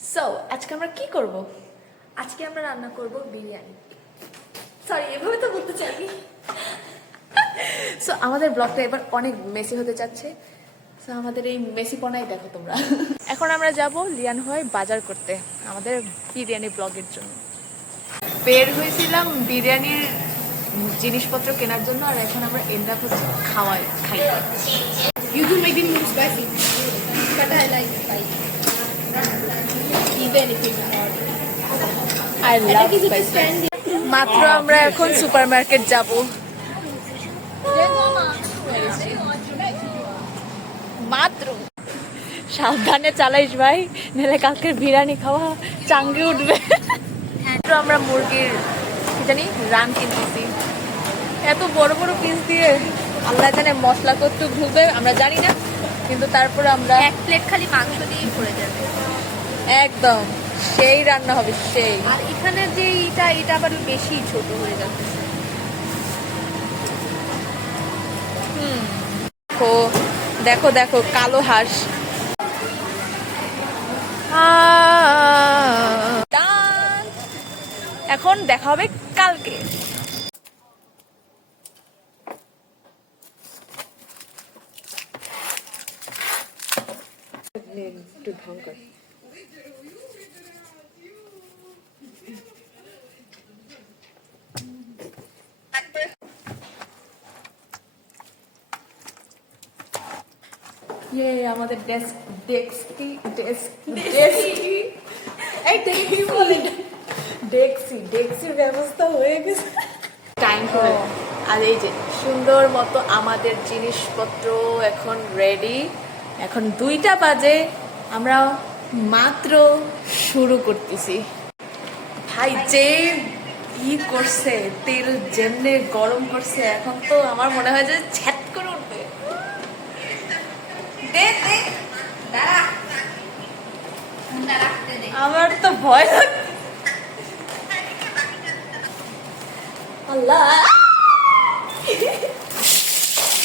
So আজকে আমরা কি করব? আজকে আমরা রান্না করব বিরিয়ানি। সরি, এভাবে তো বলতে চাই। সো আমাদের ব্লগটা এবার অনেক মেসি হতে যাচ্ছে। সো আমাদের এই মেসিপনাই দেখো তোমরা। এখন আমরা যাব লিয়ান হয়ে বাজার করতে আমাদের বিরিয়ানি ব্লগের জন্য। বের হয়েছিলাম বিরিয়ানির জিনিসপত্র কেনার জন্য, আর এখন আমরা এন্ড আপ হচ্ছে খাই। You do make it more spicy, but I like spicy. Even if it's hot. I love It is spicy. standing. মাত্র আমরা এখন সুপারমার্কেট যাব। মাত্র সাবধানে চালাইস ভাই, নাহলে কালকের বিরিয়ানি খাওয়া চাঙ্গে উঠবে। আমরা মুরগির কি জানি রান কিনতেছি, এত বড় বড় পিস দিয়ে আল্লাহ জানে মশলা কতটুকু ঢুকবে আমরা জানি না, কিন্তু তারপরে আমরা এক প্লেট খালি মাংস দিয়েই ভরে যাবে। একদম সেই রান্না হবে সেই। আর এখানে যে এটা আবার বেশি ছোট হয়ে যাবে। দেখো দেখো কালো হাঁস। এখন দেখা হবে কালকে। আমাদের ডেক্সি ডেক্সির ব্যবস্থা হয়ে গেছে টাইম করে। আর এই যে সুন্দর মতো আমাদের জিনিসপত্র এখন রেডি। এখন 2টা বাজে, আমরা মাত্র শুরু করতেছি। ভাই যে করছে, তেল যেমনে গরম করছে, এখন তো আমার মনে হয় যে ছ্যাট করে উঠবে। আমার তো ভয় লাগছে। আল্লাহ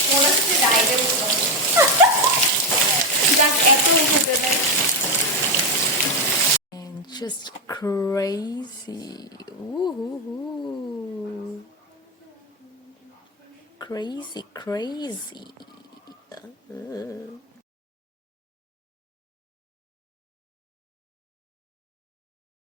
মনে হচ্ছে ডাইরে যাক এত উঠে নেই। Just crazy. Ooh. Crazy.